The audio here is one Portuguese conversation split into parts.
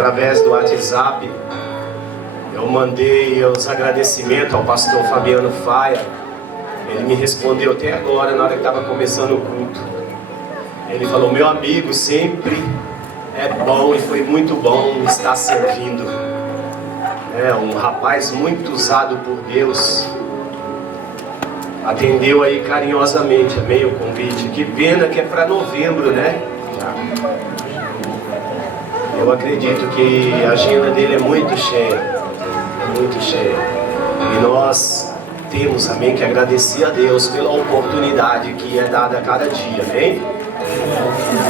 através do WhatsApp, eu mandei os agradecimentos ao pastor Fabiano Faia. Ele me respondeu até agora, na hora que estava começando o culto. Ele falou: meu amigo, sempre é bom e foi muito bom estar servindo. É um rapaz muito usado por Deus. Atendeu aí carinhosamente, amém, o convite. Que pena que é para novembro, né? Eu acredito que a agenda dele é muito cheia. Muito cheia. E nós temos, amém, que agradecer a Deus pela oportunidade que é dada a cada dia, amém?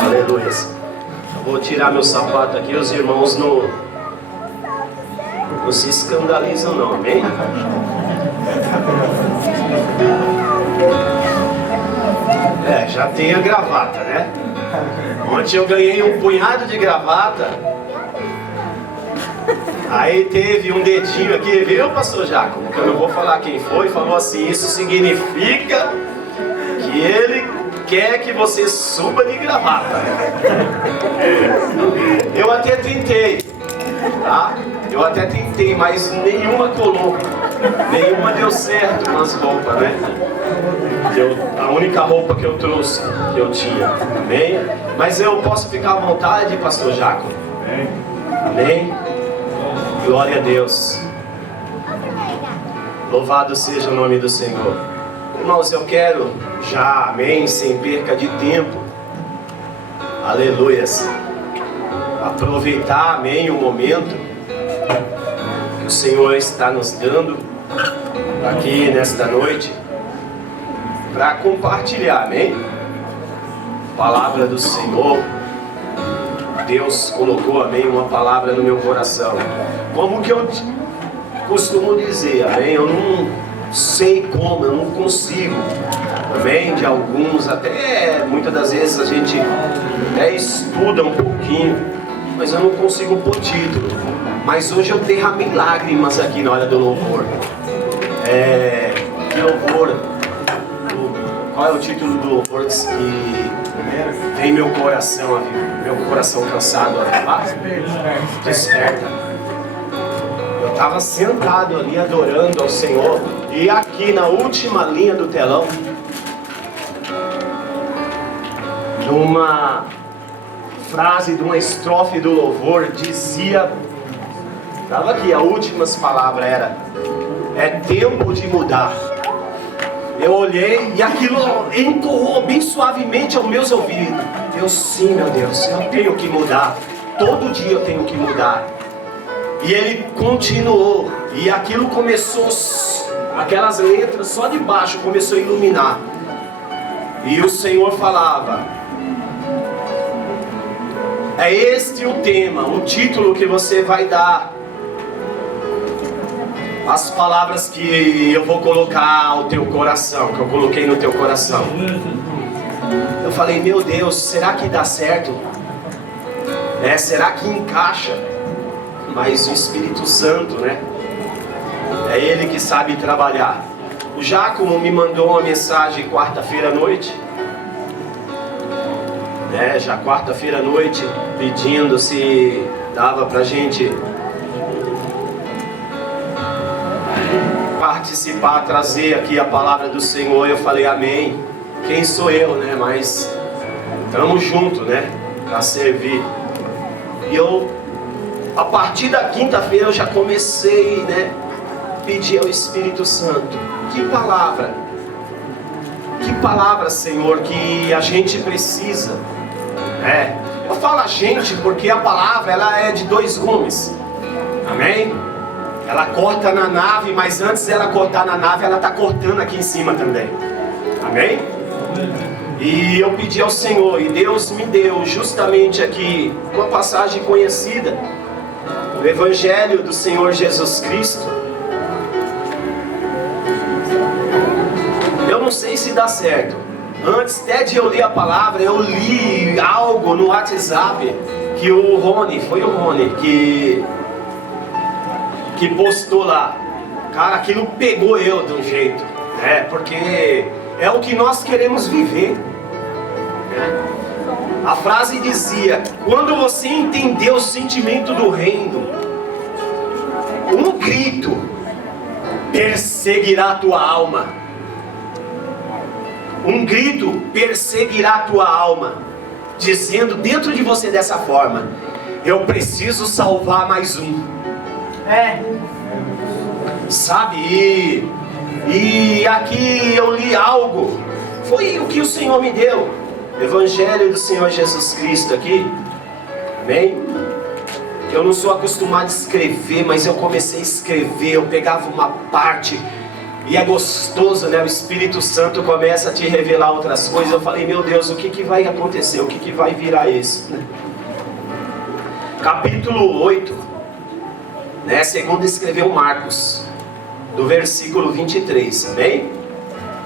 Aleluia. Eu vou tirar meu sapato aqui, os irmãos não se escandalizam não, amém? Já tem a gravata, né? Ontem eu ganhei um punhado de gravata. Aí teve um dedinho aqui, viu, pastor Jacob? Que eu não vou falar quem foi, falou assim: isso significa que ele quer que você suba de gravata. Eu até tentei, tá? Eu até tentei, mas nenhuma colou. Nenhuma deu certo nas roupas, né? A única roupa que eu trouxe, que eu tinha, amém? Mas eu posso ficar à vontade, pastor Jacob? Amém? Glória a Deus. Louvado seja o nome do Senhor. Irmãos, eu quero já, amém, sem perca de tempo, aleluias, aproveitar, amém, o momento que o Senhor está nos dando aqui nesta noite para compartilhar, amém, palavra do Senhor. Deus colocou, amém, uma palavra no meu coração. Como que eu costumo dizer, amém, eu não sei como, eu não consigo, amém, de alguns, até muitas das vezes a gente até estuda um pouquinho, mas eu não consigo pôr título. Mas hoje eu derramei lágrimas aqui na hora do louvor. Que louvor? Qual é o título do louvor que vem meu coração cansado a avivar? Desperta. Eu estava sentado ali adorando ao Senhor, e aqui na última linha do telão, numa frase de uma estrofe do louvor, dizia, estava aqui, as últimas palavras era: é tempo de mudar. Eu olhei e aquilo entoou bem suavemente aos meus ouvidos. Sim, meu Deus, eu tenho que mudar. Todo dia eu tenho que mudar. E ele continuou. E aquilo começou, aquelas letras só de baixo começou a iluminar. E o Senhor falava: é este o tema, o título que você vai dar. As palavras que eu vou colocar ao teu coração, que eu coloquei no teu coração. Eu falei: meu Deus, será que dá certo? Será que encaixa? Mas o Espírito Santo, né? É Ele que sabe trabalhar. O Jacomo me mandou uma mensagem quarta-feira à noite. Já quarta-feira à noite, pedindo se dava pra gente participar, trazer aqui a palavra do Senhor. Eu falei: amém. Quem sou eu, né? Mas estamos juntos, né? Para servir. E eu, a partir da quinta-feira, eu já comecei, né? Pedir ao Espírito Santo: que palavra, Senhor, que a gente precisa. Eu falo a gente porque a palavra, ela é de dois gumes. Amém? Ela corta na nave, mas antes dela cortar na nave, ela está cortando aqui em cima também. Amém? E eu pedi ao Senhor, e Deus me deu justamente aqui uma passagem conhecida, o Evangelho do Senhor Jesus Cristo. Eu não sei se dá certo. Antes até de eu ler a palavra, eu li algo no WhatsApp que o Rony, foi o Rony que postou lá. Cara, aquilo pegou eu de um jeito, né? Porque é o que nós queremos viver, né? A frase dizia: quando você entender o sentimento do reino, um grito perseguirá a tua alma. Um grito perseguirá a tua alma, dizendo dentro de você dessa forma: eu preciso salvar mais um. Sabe, e aqui eu li algo, foi o que o Senhor me deu, Evangelho do Senhor Jesus Cristo aqui, amém? Eu não sou acostumado a escrever, mas eu comecei a escrever, eu pegava uma parte, e é gostoso, né? O Espírito Santo começa a te revelar outras coisas. Eu falei: meu Deus, o que vai acontecer? O que vai virar isso? Capítulo 8, né? Segundo escreveu Marcos, do versículo 23, amém?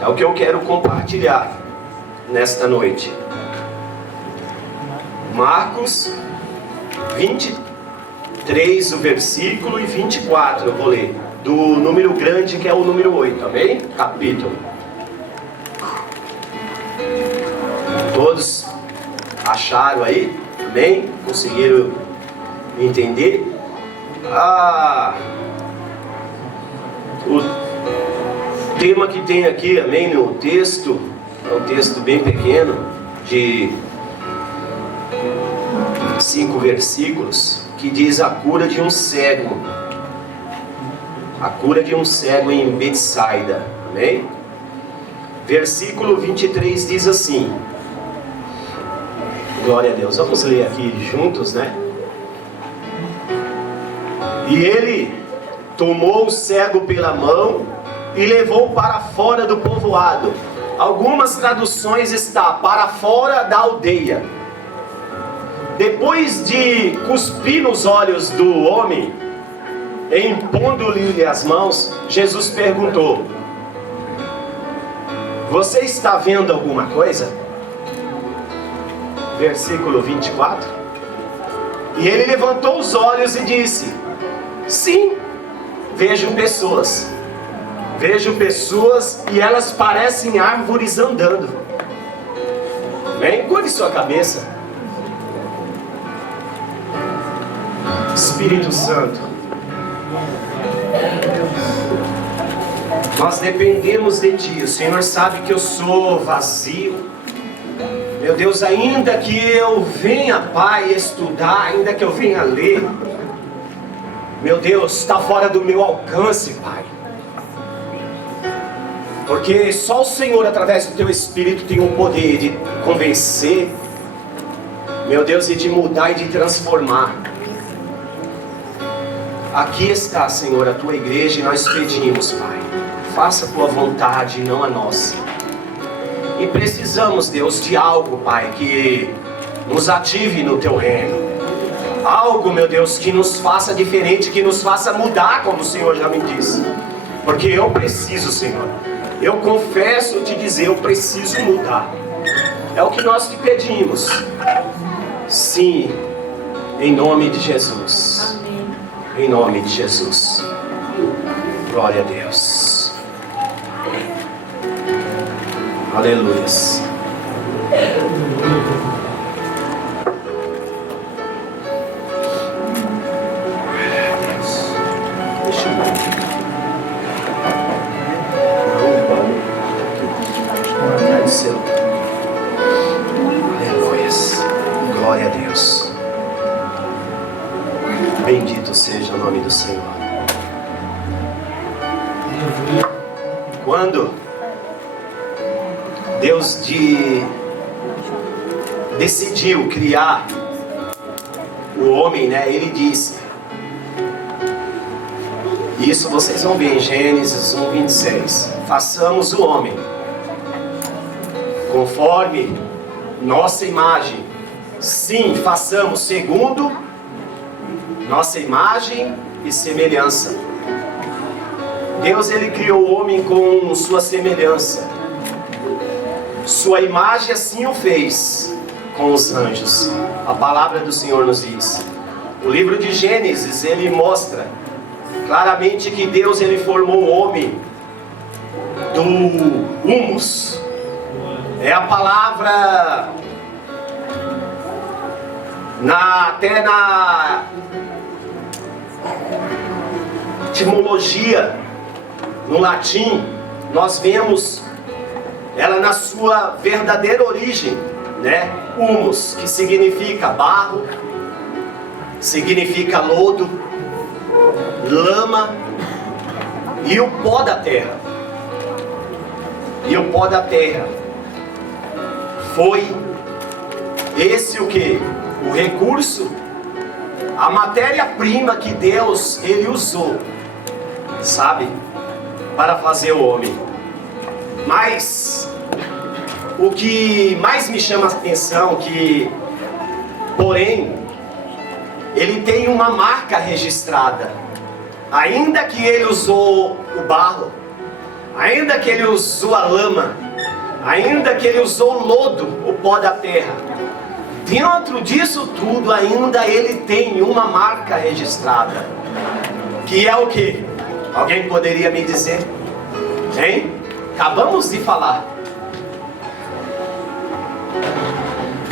É o que eu quero compartilhar nesta noite. Marcos 23, o versículo, e 24 eu vou ler. Do número grande, que é o número 8, amém? Capítulo. Todos acharam aí? Amém? Conseguiram entender? O tema que tem aqui, amém, no texto, é um texto bem pequeno, de 5 versículos, que diz a cura de um cego. A cura de um cego em Betsaida, amém? Versículo 23 diz assim, glória a Deus, vamos ler aqui juntos, né? E ele tomou o cego pela mão e levou para fora do povoado. Algumas traduções está para fora da aldeia. Depois de cuspir nos olhos do homem, impondo-lhe as mãos, Jesus perguntou: você está vendo alguma coisa? Versículo 24. E ele levantou os olhos e disse: sim, vejo pessoas. Vejo pessoas e elas parecem árvores andando. Bem, curve sua cabeça. Espírito Santo, nós dependemos de Ti. O Senhor sabe que eu sou vazio. Meu Deus, ainda que eu venha, Pai, estudar, ainda que eu venha ler, meu Deus, está fora do meu alcance, Pai. Porque só o Senhor, através do Teu Espírito, tem o poder de convencer, meu Deus, e de mudar e de transformar. Aqui está, Senhor, a Tua igreja, e nós pedimos, Pai, faça a Tua vontade, não a nossa. E precisamos, Deus, de algo, Pai, que nos ative no Teu reino. Algo, meu Deus, que nos faça diferente, que nos faça mudar, como o Senhor já me disse. Porque eu preciso, Senhor. Eu confesso te dizer, eu preciso mudar. É o que nós te pedimos. Sim, em nome de Jesus. Em nome de Jesus. Glória a Deus. Aleluias. Deixa eu ver. Não, céu. Aleluias. Glória a Deus. Bendito seja o nome do Senhor. Quando Deus decidiu criar o homem, né? Ele disse, isso vocês vão ver em Gênesis 1:26. Façamos o homem conforme nossa imagem. Sim, façamos segundo nossa imagem e semelhança. Deus, ele criou o homem com sua semelhança. Sua imagem assim o fez com os anjos. A palavra do Senhor nos diz. O livro de Gênesis, ele mostra claramente que Deus, ele formou o homem do humus. É a palavra até na etimologia, no latim, nós vemos ela na sua verdadeira origem, né? Humus, que significa barro, significa lodo, lama e o pó da terra. E o pó da terra foi esse o que? O recurso, a matéria-prima que Deus ele usou, sabe, para fazer o homem. Mas o que mais me chama a atenção que, porém, ele tem uma marca registrada. Ainda que ele usou o barro, ainda que ele usou a lama, ainda que ele usou o lodo, o pó da terra, dentro disso tudo ainda ele tem uma marca registrada. Que é o que? Alguém poderia me dizer? Hein? Acabamos de falar.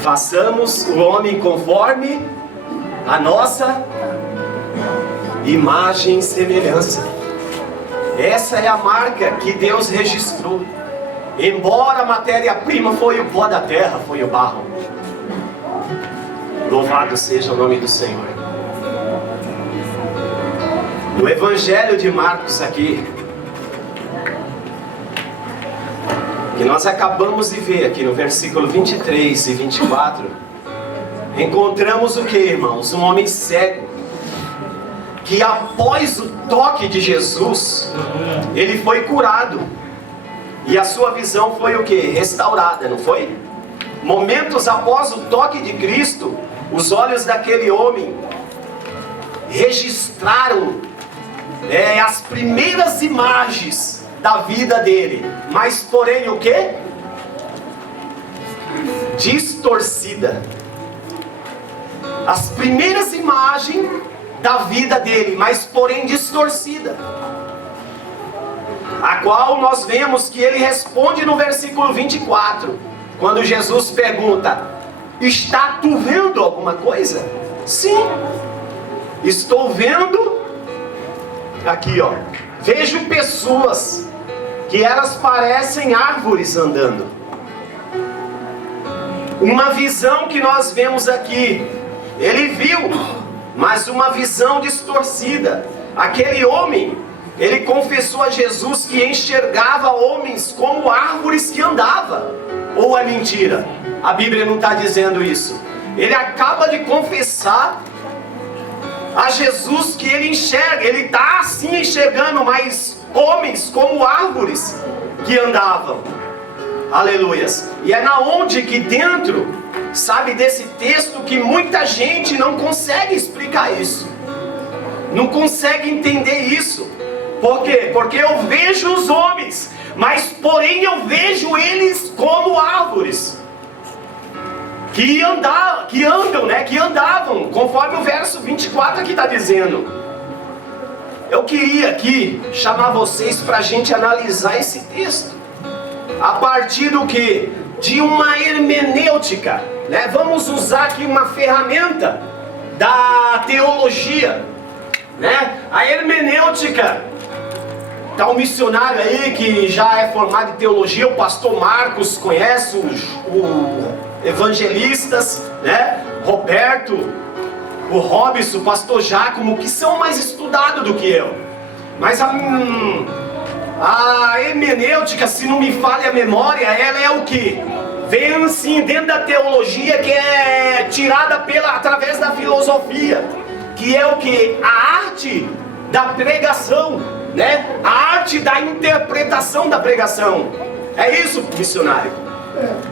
Façamos o homem conforme a nossa imagem e semelhança. Essa é a marca que Deus registrou. Embora a matéria-prima foi o pó da terra, foi o barro. Louvado seja o nome do Senhor. No Evangelho de Marcos aqui, que nós acabamos de ver aqui no versículo 23 e 24, encontramos o que, irmãos? Um homem cego, que após o toque de Jesus, ele foi curado, e a sua visão foi o que? Restaurada, não foi? Momentos após o toque de Cristo, os olhos daquele homem registraram as primeiras imagens da vida dele, mas porém o que? Distorcida. As primeiras imagens da vida dele, mas porém distorcida, a qual nós vemos que ele responde no versículo 24, quando Jesus pergunta: está tu vendo alguma coisa? Sim, estou vendo aqui, ó, vejo pessoas que elas parecem árvores andando. Uma visão que nós vemos aqui, ele viu, mas uma visão distorcida. Aquele homem, ele confessou a Jesus que enxergava homens como árvores que andavam. Ou é mentira? A Bíblia não está dizendo isso. Ele acaba de confessar a Jesus que ele enxerga, ele está assim enxergando, mas homens como árvores que andavam. Aleluias. E é na onde que dentro, sabe, desse texto, que muita gente não consegue explicar isso, não consegue entender isso. Por quê? Porque eu vejo os homens, mas porém eu vejo eles como árvores que andavam, conforme o verso 24 aqui está dizendo. Eu queria aqui chamar vocês para a gente analisar esse texto a partir do que? De uma hermenêutica, né? Vamos usar aqui uma ferramenta da teologia, né? A hermenêutica. Está um missionário aí que já é formado em teologia, o pastor Marcos, conhece o evangelistas, né? Roberto, o Robson, o pastor Giacomo, que são mais estudados do que eu. Mas a hermenêutica, se não me falha a memória, ela é o que? Vem assim dentro da teologia, que é tirada através da filosofia, que é o que? A arte da pregação, né? A arte da interpretação da pregação. É isso, missionário.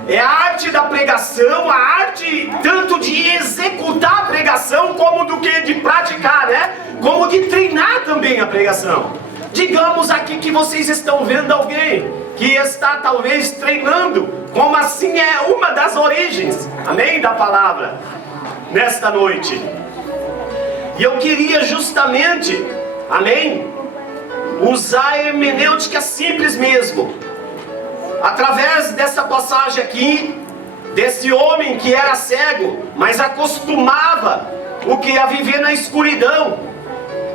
É a arte da pregação, a arte tanto de executar a pregação, como do que de praticar, né? Como de treinar também a pregação. Digamos aqui que vocês estão vendo alguém que está talvez treinando, como assim é uma das origens, amém, da palavra, nesta noite. E eu queria justamente, amém, usar a hermenêutica simples mesmo, através dessa passagem aqui, desse homem que era cego, mas acostumava o que a viver na escuridão,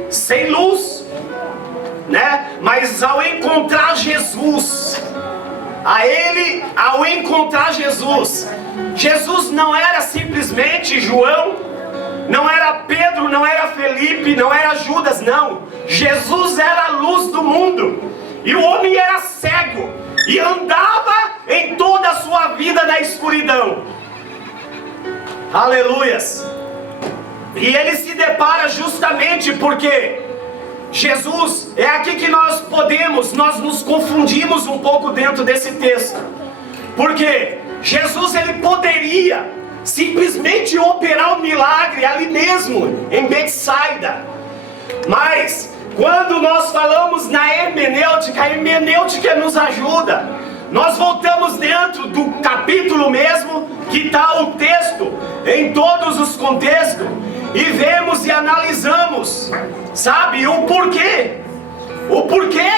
sem luz, né? Mas ao encontrar Jesus, ao encontrar Jesus, Jesus não era simplesmente João, não era Pedro, não era Felipe, não era Judas, não. Jesus era a luz do mundo. E o homem era cego e andava em toda a sua vida na escuridão. Aleluias. E ele se depara justamente porque Jesus, é aqui que nós nos confundimos um pouco dentro desse texto. Porque Jesus, ele poderia simplesmente operar um milagre ali mesmo, em Betsaida. Mas, quando nós falamos na hermenêutica, a hermenêutica nos ajuda. Nós voltamos dentro do capítulo mesmo, que está o texto, em todos os contextos, e vemos e analisamos, sabe, o porquê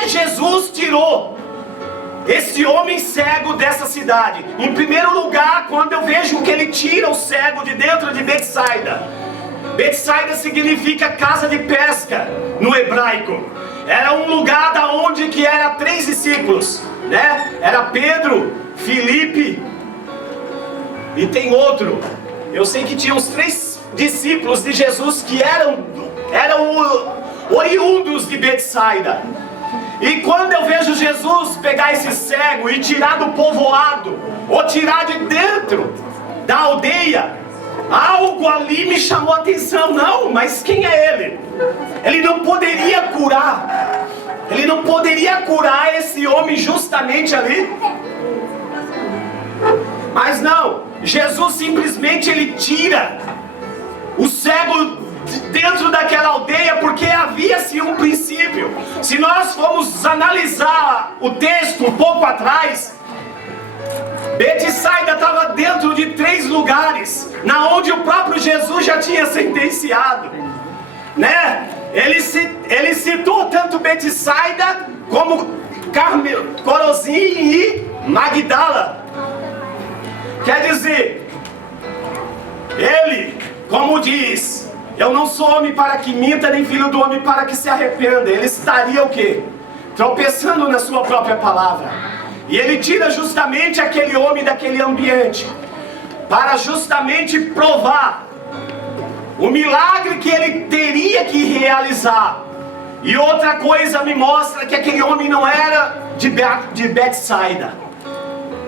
Jesus tirou esse homem cego dessa cidade. Em primeiro lugar, quando eu vejo que ele tira o cego de dentro de Betsaida. Betsaida significa casa de pesca no hebraico. Era um lugar da onde que era 3 discípulos, né? Era Pedro, Filipe e tem outro. Eu sei que tinha uns 3 discípulos de Jesus que eram oriundos de Betsaida. E quando eu vejo Jesus pegar esse cego e tirar do povoado, ou tirar de dentro da aldeia, algo ali me chamou a atenção. Não, mas quem é ele? Ele não poderia curar. Ele não poderia curar esse homem justamente ali. Mas não, Jesus simplesmente ele tira o cego dentro daquela aldeia, porque havia-se um princípio. Se nós formos analisar o texto um pouco atrás, Betsaida estava dentro de 3 lugares, na onde o próprio Jesus já tinha sentenciado, né? Ele citou tanto Betsaida como Corozim e Magdala. Quer dizer, ele, como diz, eu não sou homem para que minta, nem filho do homem para que se arrependa. Ele estaria o quê? Tropeçando na sua própria palavra. E ele tira justamente aquele homem daquele ambiente, para justamente provar o milagre que ele teria que realizar. E outra coisa me mostra que aquele homem não era de Betsaida.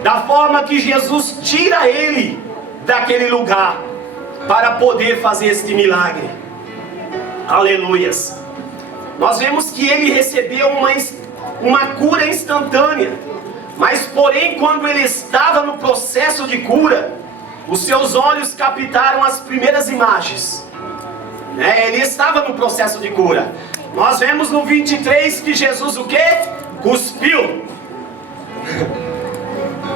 Da forma que Jesus tira ele daquele lugar para poder fazer este milagre. Aleluias. Nós vemos que ele recebeu uma cura instantânea. Mas porém, quando ele estava no processo de cura, os seus olhos captaram as primeiras imagens. Ele estava no processo de cura. Nós vemos no 23 que Jesus o quê? Cuspiu.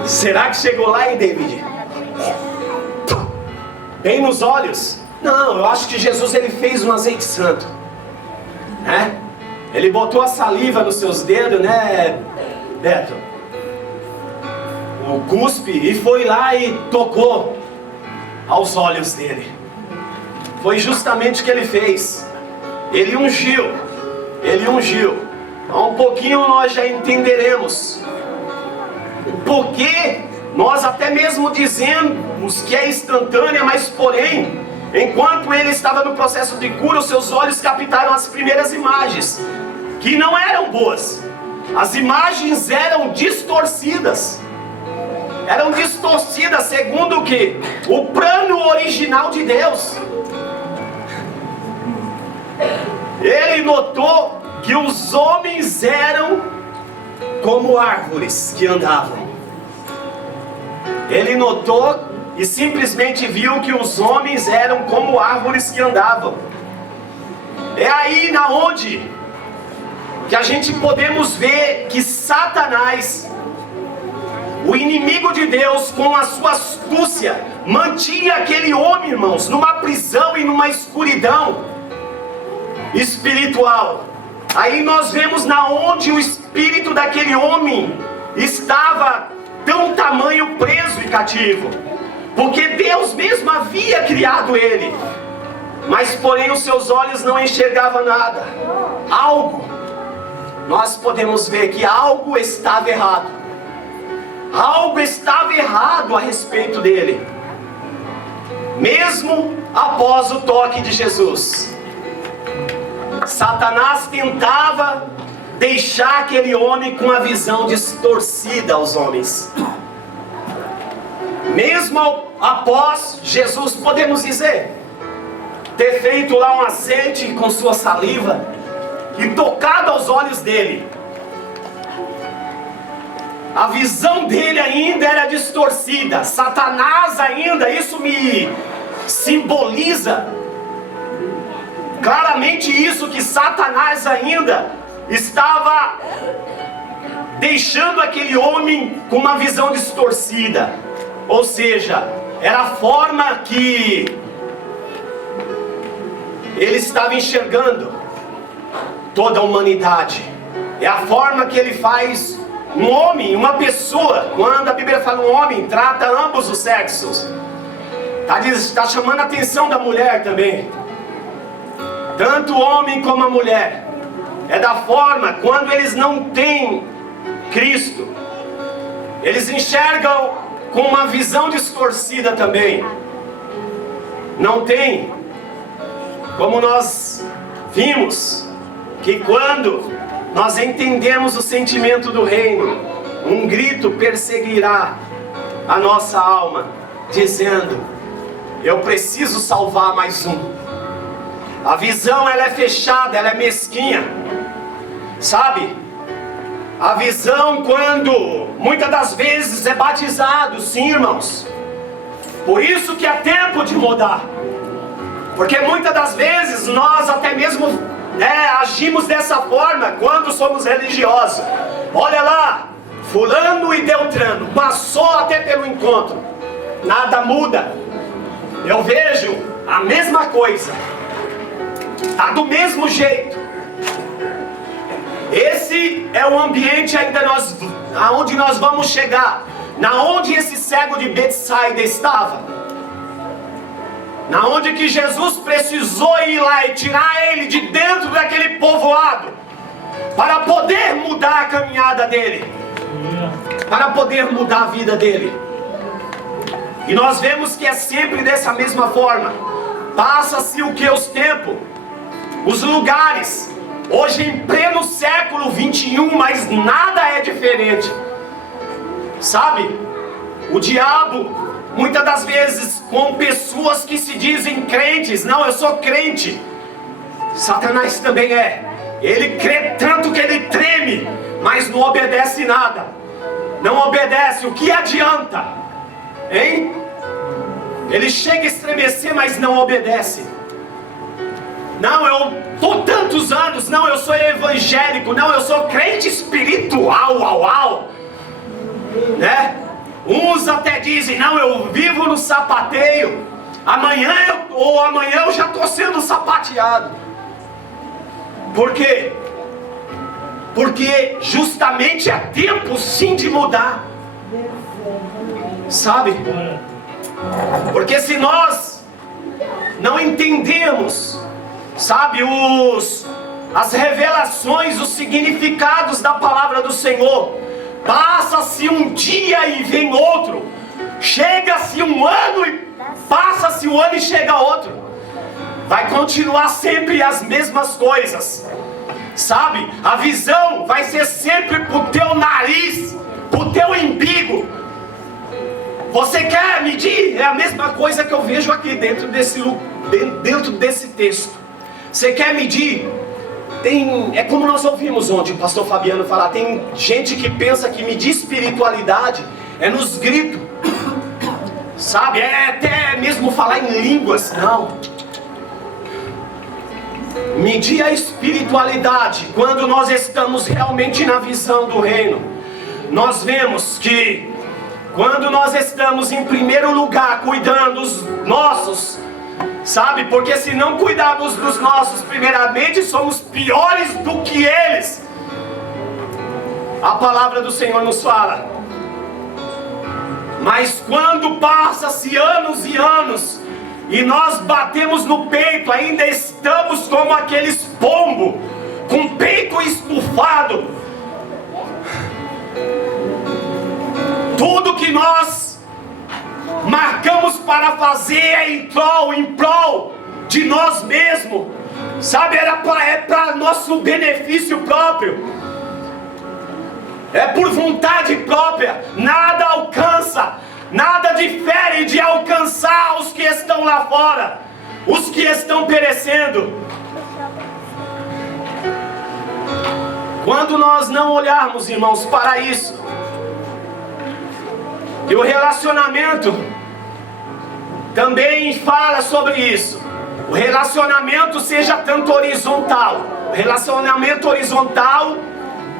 Será que chegou lá, hein, David? Bem nos olhos? Não, eu acho que Jesus ele fez um azeite santo, né? Ele botou a saliva nos seus dedos, né, Beto? O cuspe, e foi lá e tocou aos olhos dele. Foi justamente o que ele fez. Ele ungiu. Um pouquinho nós já entenderemos o porquê. Nós até mesmo dizemos que é instantânea, mas porém, enquanto ele estava no processo de cura, os seus olhos captaram as primeiras imagens, que não eram boas. As imagens eram distorcidas. Segundo o que? O plano original de Deus. Ele notou que os homens eram como árvores que andavam. Ele notou e simplesmente viu que os homens eram como árvores que andavam. É aí na onde que a gente podemos ver que Satanás, o inimigo de Deus, com a sua astúcia, mantinha aquele homem, irmãos, numa prisão e numa escuridão espiritual. Aí nós vemos na onde o espírito daquele homem estava tão tamanho preso e cativo. porque Deus mesmo havia criado ele, mas porém os seus olhos não enxergavam nada. Nós podemos ver que algo estava errado. Algo estava errado a respeito dele, mesmo após o toque de Jesus. Satanás tentava deixar aquele homem com a visão distorcida aos homens. Mesmo após Jesus, podemos dizer, ter feito lá um azeite com sua saliva e tocado aos olhos dele, a visão dele ainda era distorcida. Satanás ainda, isso me simboliza claramente isso, que Satanás ainda estava deixando aquele homem com uma visão distorcida. Ou seja, era a forma que ele estava enxergando toda a humanidade. É a forma que ele faz um homem, uma pessoa. Quando a Bíblia fala um homem, trata ambos os sexos. Está chamando a atenção da mulher também. Tanto o homem como a mulher. É da forma, quando eles não têm Cristo, eles enxergam com uma visão distorcida também. Não tem. Como nós vimos, que quando nós entendemos o sentimento do reino, um grito perseguirá a nossa alma, dizendo: eu preciso salvar mais um. A visão, ela é fechada, ela é mesquinha, sabe? A visão, quando muitas das vezes é batizado, sim, irmãos. Por isso que é tempo de mudar, porque muitas das vezes nós até mesmo agimos dessa forma quando somos religiosos. Olha lá, fulano e Beltrano passou até pelo encontro, nada muda. Eu vejo a mesma coisa, tá do mesmo jeito. Esse é o ambiente ainda aonde nós vamos chegar, na onde esse cego de Betsaida estava, na onde que Jesus precisou ir lá e tirar ele de dentro daquele povoado, para poder mudar a caminhada dele, para poder mudar a vida dele. E nós vemos que é sempre dessa mesma forma. Passa-se o que? Os tempos, os lugares. Hoje em pleno século 21, mas nada é diferente. Sabe? O diabo, muitas das vezes, com pessoas que se dizem crentes. Não, eu sou crente. Satanás também é. Ele crê tanto que ele treme, mas não obedece nada. Não obedece, o que adianta? Hein? Ele chega a estremecer, mas não obedece. Não, eu estou tantos anos. Não, eu sou evangélico. Não, eu sou crente espiritual. Né? Uns até dizem: não, eu vivo no sapateio. Amanhã eu já estou sendo sapateado. Por quê? Porque justamente é tempo sim de mudar. Sabe? Porque se nós não entendemos, sabe, as revelações, os significados da palavra do Senhor, passa-se um dia e vem outro, chega-se um ano e passa-se um ano e chega outro, vai continuar sempre as mesmas coisas, sabe? A visão vai ser sempre pro teu nariz, pro teu umbigo. Você quer medir? É a mesma coisa que eu vejo aqui dentro desse texto. Você quer medir? É como nós ouvimos ontem o pastor Fabiano falar. Tem gente que pensa que medir espiritualidade é nos gritos, sabe? É até mesmo falar em línguas. Não. Medir a espiritualidade, quando nós estamos realmente na visão do reino, nós vemos que quando nós estamos em primeiro lugar cuidando dos nossos, sabe? Porque se não cuidarmos dos nossos primeiramente, somos piores do que eles. A palavra do Senhor nos fala Mas quando passa-se anos e anos, e nós batemos no peito, ainda estamos como aqueles pombos, com o peito estufado. Tudo que nós marcamos para fazer é em prol de nós mesmos, sabe? É para nosso benefício próprio, é por vontade própria. Nada alcança, nada difere de alcançar os que estão lá fora, os que estão perecendo. Quando nós não olharmos, irmãos, para isso, e o relacionamento também fala sobre isso. O relacionamento seja tanto horizontal. O relacionamento horizontal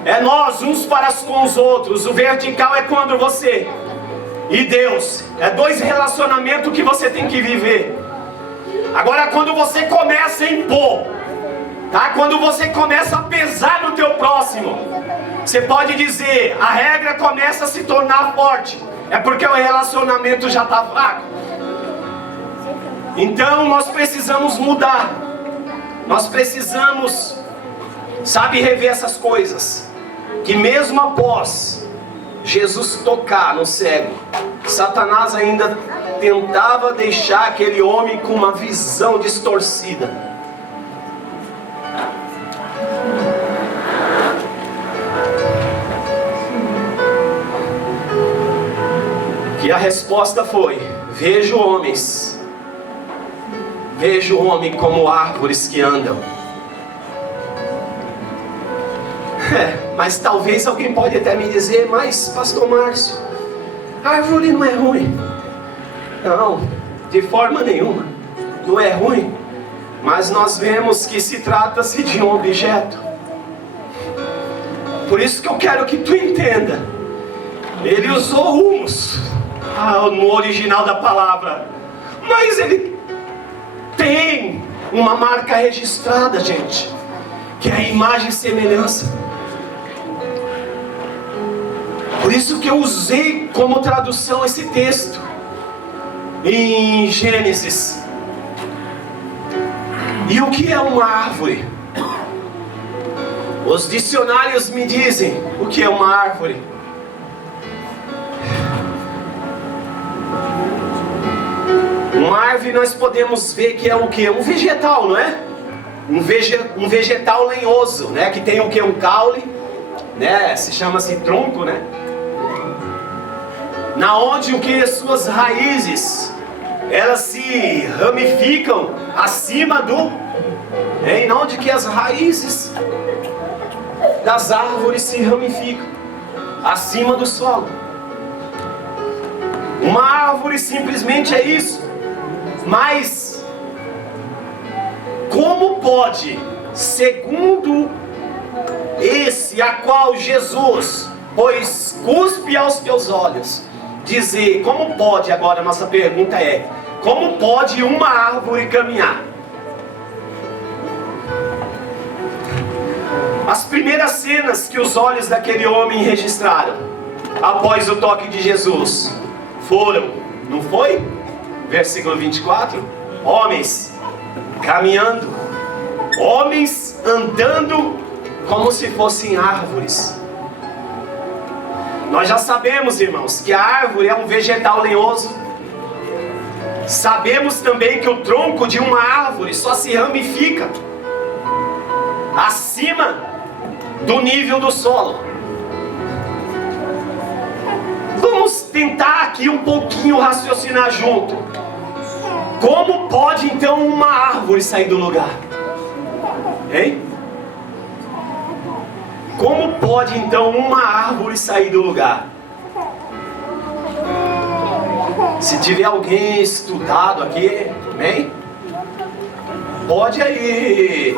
é nós uns para com os outros. O vertical é quando você e Deus. É dois relacionamentos que você tem que viver. Agora, quando você começa a impor, tá? Quando você começa a pesar no teu próximo, você pode dizer, a regra começa a se tornar forte. É porque o relacionamento já está fraco. Então nós precisamos mudar. Nós precisamos, sabe, rever essas coisas. Que mesmo após Jesus tocar no cego, Satanás ainda tentava deixar aquele homem com uma visão distorcida. E a resposta foi: vejo homens, vejo o homem como árvores que andam. Mas talvez alguém pode até me dizer, mas pastor Márcio, árvore não é ruim. Não, de forma nenhuma, não é ruim. Mas nós vemos que se trata-se de um objeto. Por isso que eu quero que tu entenda. Ele usou humus no original da palavra, mas ele tem uma marca registrada, gente, que é a imagem e semelhança. Por isso que eu usei como tradução esse texto em Gênesis. E o que é uma árvore? Os dicionários me dizem o que é uma árvore. Uma árvore nós podemos ver que é o que? Um vegetal, não é? Um vegetal lenhoso, né? Que tem o que? Um caule, né? Se chama-se tronco, né? Na onde o que? Suas raízes, elas se ramificam acima do... Em onde que as raízes das árvores se ramificam acima do solo. Uma árvore simplesmente é isso. Mas como pode, segundo esse a qual Jesus pôs cuspe aos teus olhos, dizer, como pode, agora a nossa pergunta é, como pode uma árvore caminhar? As primeiras cenas que os olhos daquele homem registraram após o toque de Jesus foram, não foi? Versículo 24, homens caminhando, homens andando como se fossem árvores. Nós já sabemos, irmãos, que a árvore é um vegetal lenhoso. Sabemos também que o tronco de uma árvore só se ramifica acima do nível do solo. Vamos tentar aqui um pouquinho raciocinar junto. Como pode então uma árvore sair do lugar? Hein? Como pode então uma árvore sair do lugar? Se tiver alguém estudado aqui, amém? Pode aí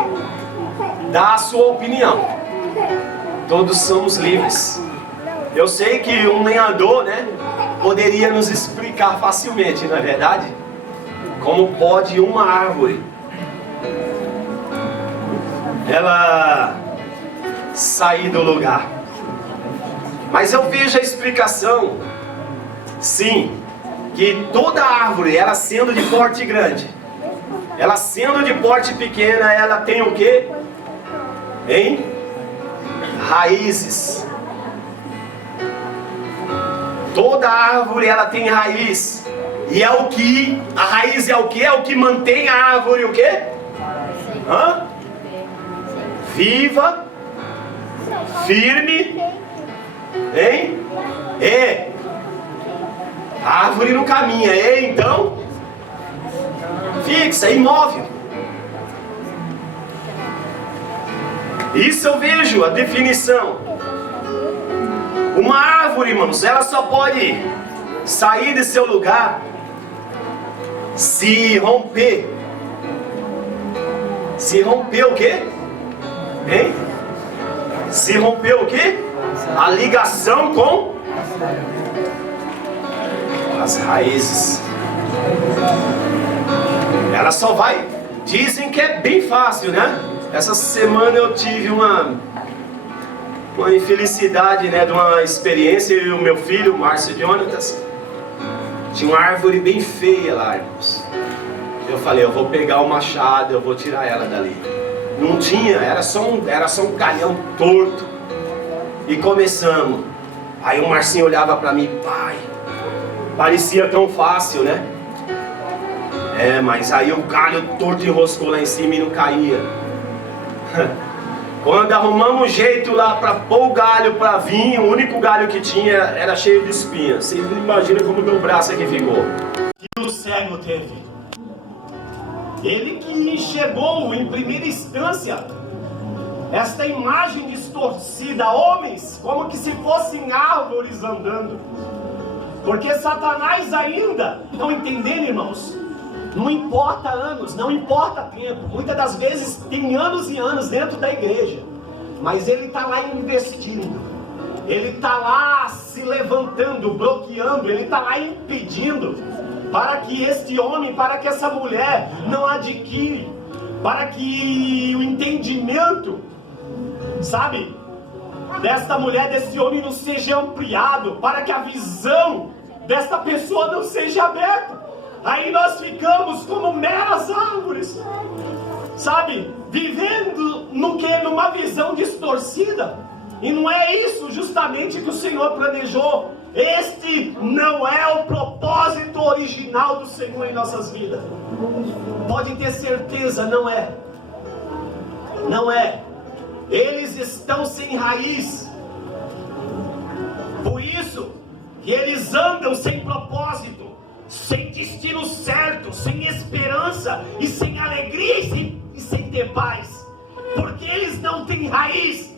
dar a sua opinião. Todos somos livres. Eu sei que um lenhador, né, poderia nos explicar facilmente, não é verdade? Como pode uma árvore ela sair do lugar? Mas eu vejo a explicação Sim, que toda árvore, ela sendo de porte grande, ela sendo de porte pequena, ela tem o quê? Hein? Raízes. Toda árvore, ela tem raiz. E é o que, a raiz é o que? É o que mantém a árvore o quê? Hã? Viva, firme, hein? E a árvore não caminha, e então fixa, imóvel. Isso eu vejo a definição. Uma árvore, irmãos, ela só pode sair de seu lugar se romper. Se romper o quê? Hein? Se romper o quê? A ligação com as raízes. Ela só vai. Dizem que é bem fácil, né? Essa semana eu tive uma infelicidade, né? De uma experiência. Eu e o meu filho, Márcio Jonatas, tinha uma árvore bem feia lá, irmãos. Eu falei, eu vou pegar o machado, eu vou tirar ela dali. Não tinha, era só um galhão torto. E começamos. Aí o Marcinho olhava pra mim, pai, parecia tão fácil, né? É, mas aí o galho torto enroscou lá em cima e não caía. Quando arrumamos um jeito lá pra pôr o galho pra vir, o único galho que tinha era cheio de espinhas. Vocês não imaginam como meu braço aqui ficou. E o cego teve. Ele que enxergou em primeira instância esta imagem distorcida, homens como que se fossem árvores andando. Porque Satanás ainda, não entendendo, irmãos, não importa anos, não importa tempo, muitas das vezes tem anos e anos dentro da igreja, mas ele está lá investindo, ele está lá se levantando, bloqueando, ele está lá impedindo, para que este homem, para que essa mulher não adquire, para que o entendimento, sabe, desta mulher, desse homem não seja ampliado, para que a visão desta pessoa não seja aberta. Aí nós ficamos como meras árvores, sabe, vivendo no que? Numa visão distorcida. E não é isso justamente que o Senhor planejou. Este não é o propósito original do Senhor em nossas vidas. Pode ter certeza, não é. Não é. Eles estão sem raiz. Por isso que eles andam sem propósito, sem destino certo, sem esperança e sem alegria e sem ter paz. Porque eles não têm raiz.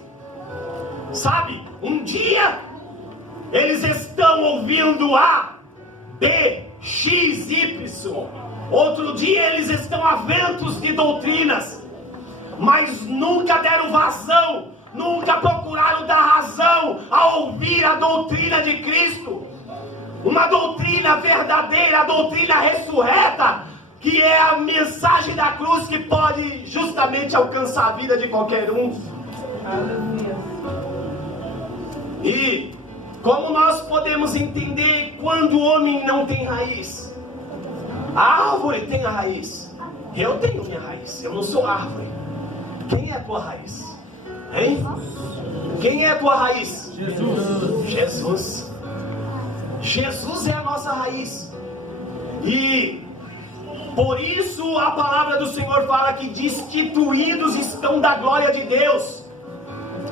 Sabe, um dia eles estão ouvindo A, B, X, Y. Outro dia eles estão aventos de doutrinas, mas nunca deram vazão, nunca procuraram dar razão a ouvir a doutrina de Cristo. Uma doutrina verdadeira, a doutrina ressurreta, que é a mensagem da cruz que pode justamente alcançar a vida de qualquer um. E como nós podemos entender quando o homem não tem raiz? A árvore tem a raiz. Eu tenho minha raiz, eu não sou árvore. Quem é a tua raiz? Hein? Quem é a tua raiz? Jesus. Jesus. Jesus é a nossa raiz. E por isso a palavra do Senhor fala que destituídos estão da glória de Deus.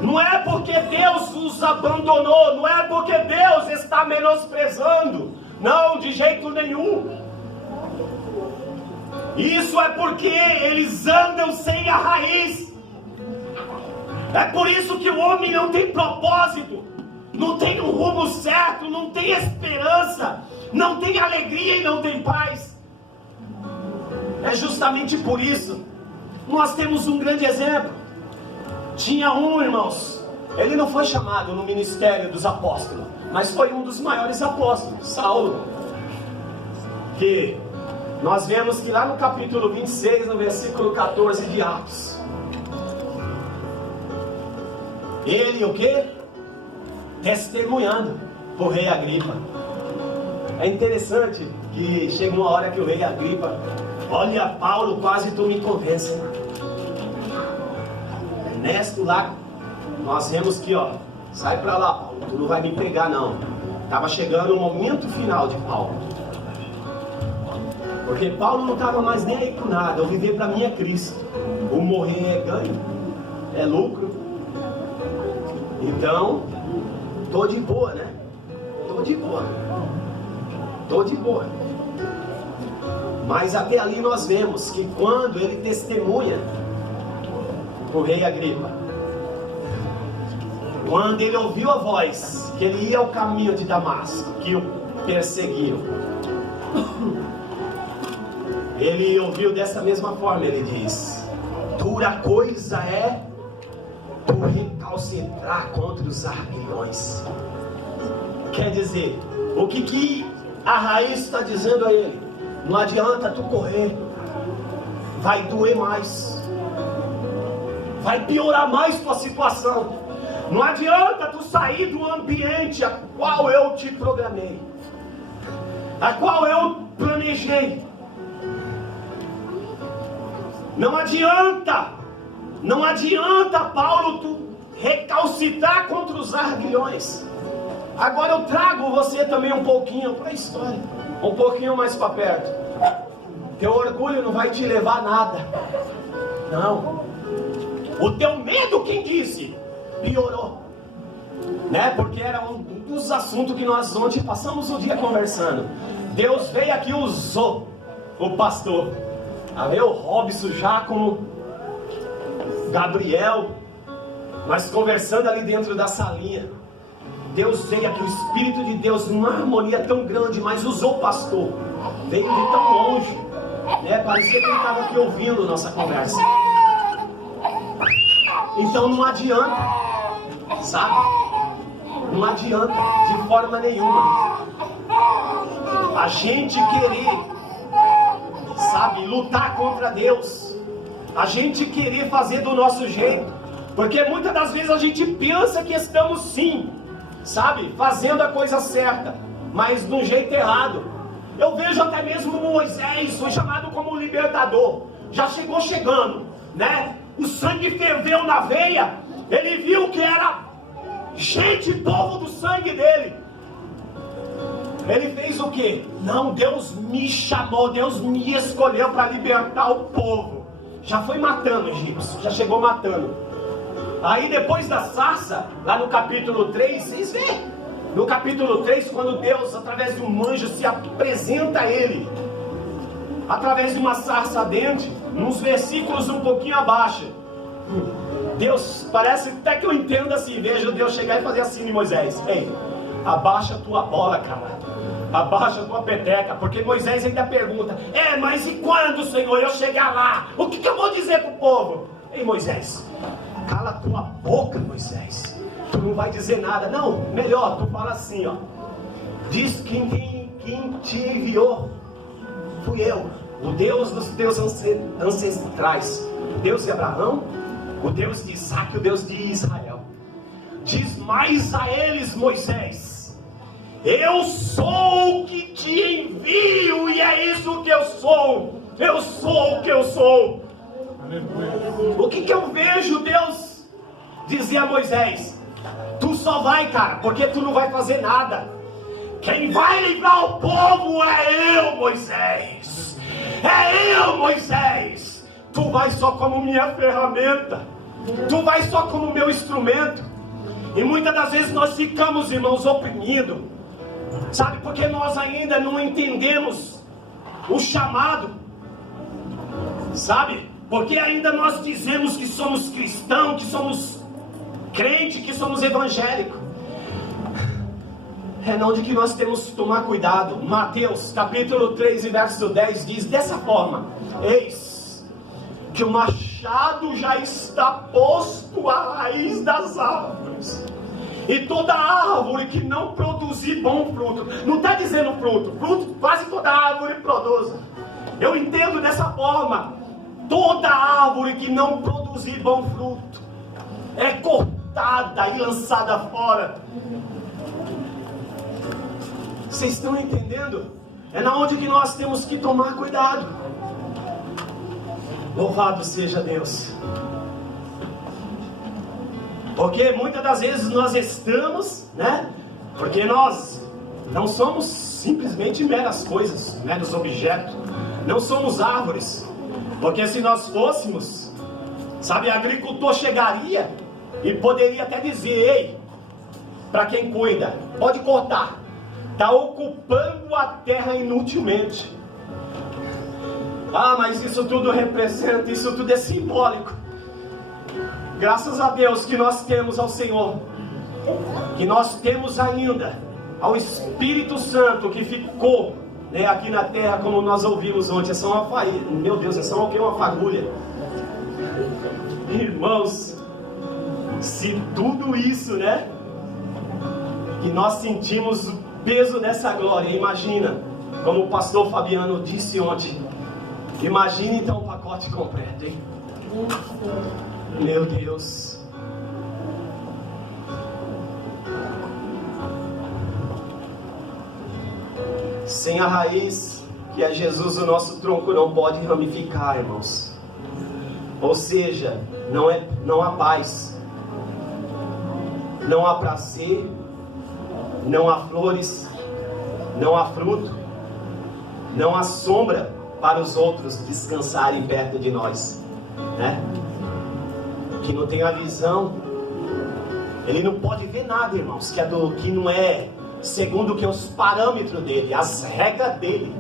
Não é porque Deus os abandonou, não é porque Deus está menosprezando, não, de jeito nenhum. Isso é porque eles andam sem a raiz. É por isso que o homem não tem propósito, não tem um rumo certo, não tem esperança, não tem alegria e não tem paz. É justamente por isso. Nós temos um grande exemplo. Tinha um, irmãos, ele não foi chamado no ministério dos apóstolos, mas foi um dos maiores apóstolos, Saulo. Que nós vemos que lá no capítulo 26, no versículo 14 de Atos, ele o quê? Testemunhando o rei Agripa. É interessante que chega uma hora que o rei Agripa: olha, Paulo, quase tu me convence. Ernesto lá, nós vemos que, ó, sai pra lá, Paulo, tu não vai me pegar não. Estava chegando o momento final de Paulo. Porque Paulo não estava mais nem aí com nada. O viver para mim é Cristo. O morrer é ganho, é lucro. Então, tô de boa, né? Tô de boa. Mas até ali nós vemos que quando ele testemunha, o rei Agripa, quando ele ouviu a voz que ele ia ao caminho de Damasco, que o perseguiam, ele ouviu dessa mesma forma. Ele diz: dura coisa é tu recalcitrar contra os arguilhões. Quer dizer, o que a raiz está dizendo a ele? Não adianta tu correr, vai doer mais, vai piorar mais tua situação. Não adianta tu sair do ambiente a qual eu te programei, a qual eu planejei. Não adianta, Paulo, tu recalcitrar contra os arguilhões. Agora eu trago você também um pouquinho para a história, um pouquinho mais para perto. Teu orgulho não vai te levar a nada, não. O teu medo, quem disse? Piorou, né? Porque era um dos assuntos que nós ontem passamos o dia conversando. Deus veio aqui e usou o pastor. Aí o Robson já com Gabriel, nós conversando ali dentro da salinha. Deus veio aqui, o Espírito de Deus, numa harmonia tão grande, mas usou o pastor. Veio de tão longe, né? Parecia que ele estava aqui ouvindo nossa conversa. Então não adianta, sabe? Não adianta de forma nenhuma a gente querer, sabe, lutar contra Deus, a gente querer fazer do nosso jeito, porque muitas das vezes a gente pensa que estamos sim, sabe, fazendo a coisa certa, mas de um jeito errado. Eu vejo até mesmo Moisés, foi chamado como libertador, já chegou chegando, né? O sangue ferveu na veia, ele viu que era gente, povo do sangue dele. Ele fez o quê? Não, Deus me chamou, Deus me escolheu para libertar o povo. Já foi matando egípcios, já chegou matando. Aí depois da sarça, lá no capítulo 3, vocês veem, no capítulo 3, quando Deus, através de um anjo, se apresenta a ele, através de uma sarça ardente, nos versículos um pouquinho abaixo, Deus, parece até que eu entendo assim, vejo Deus chegar e fazer assim em Moisés: ei, abaixa a tua bola, cara, abaixa a tua peteca, porque Moisés ainda pergunta: mas e quando, Senhor, eu chegar lá, o que eu vou dizer pro povo? Ei, Moisés, cala a tua boca, Moisés, tu não vai dizer nada. Não, melhor, tu fala assim, ó: diz quem te enviou fui eu, o Deus dos teus ancestrais, o Deus de Abraão, o Deus de Isaac, o Deus de Israel. Diz mais a eles, Moisés: eu sou o que te envio, e é isso que eu sou o que eu sou. O que eu vejo Deus dizer a Moisés: tu só vai, cara, porque tu não vai fazer nada. Quem vai livrar o povo é eu, Moisés. É eu, Moisés. Tu vai só como minha ferramenta, tu vai só como meu instrumento. E muitas das vezes nós ficamos, irmãos, oprimidos, sabe, porque nós ainda não entendemos o chamado, sabe, porque ainda nós dizemos que somos cristãos, que somos crente, que somos evangélicos. É onde que nós temos que tomar cuidado. Mateus capítulo 3 e verso 10 diz dessa forma: eis que o machado já está posto à raiz das árvores, e toda árvore que não produzir bom fruto, não está dizendo fruto, quase toda árvore produz. Eu entendo dessa forma: toda árvore que não produzir bom fruto é cortada e lançada fora. Vocês estão entendendo? É na onde que nós temos que tomar cuidado. Louvado seja Deus. Porque muitas das vezes nós estamos, né? Porque nós não somos simplesmente meras coisas, meros objetos. Não somos árvores. Porque se nós fôssemos, sabe, agricultor chegaria e poderia até dizer: ei, para quem cuida, pode cortar. Está ocupando a terra inutilmente. Ah, mas isso tudo representa, isso tudo é simbólico. Graças a Deus que nós temos ao Senhor, que nós temos ainda ao Espírito Santo que ficou, né, aqui na terra, como nós ouvimos ontem. É só uma faísca. Meu Deus, é só o que? Uma fagulha. Irmãos, se tudo isso, né, que nós sentimos o peso dessa glória, imagina, como o pastor Fabiano disse ontem, imagine então o pacote completo, hein? Meu Deus. Sem a raiz, que é Jesus, o nosso tronco não pode ramificar, irmãos. Ou seja, não há paz, não há prazer, não há flores, não há fruto, não há sombra para os outros descansarem perto de nós, né? Que não tem a visão, ele não pode ver nada, irmãos, que não é segundo que os parâmetros dele, as regras dele,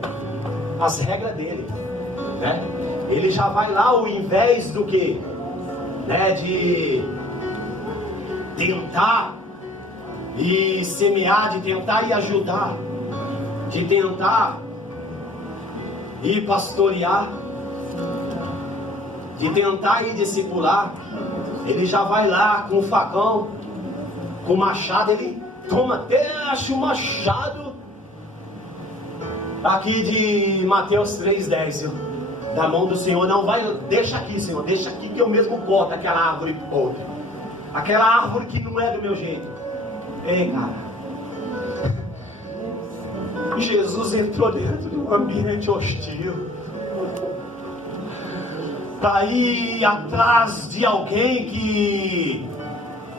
né? Ele já vai lá ao invés do que, né, de tentar e semear, de tentar e ajudar, de tentar e pastorear, de tentar e discipular. Ele já vai lá com o facão, com o machado, ele toma até, acho, o machado aqui de Mateus 3,10, viu? Da mão do Senhor. Não vai, deixa aqui, Senhor, deixa aqui que eu mesmo corto aquela árvore podre, aquela árvore que não é do meu jeito. Ei, cara, Jesus entrou dentro de um ambiente hostil para ir atrás de alguém que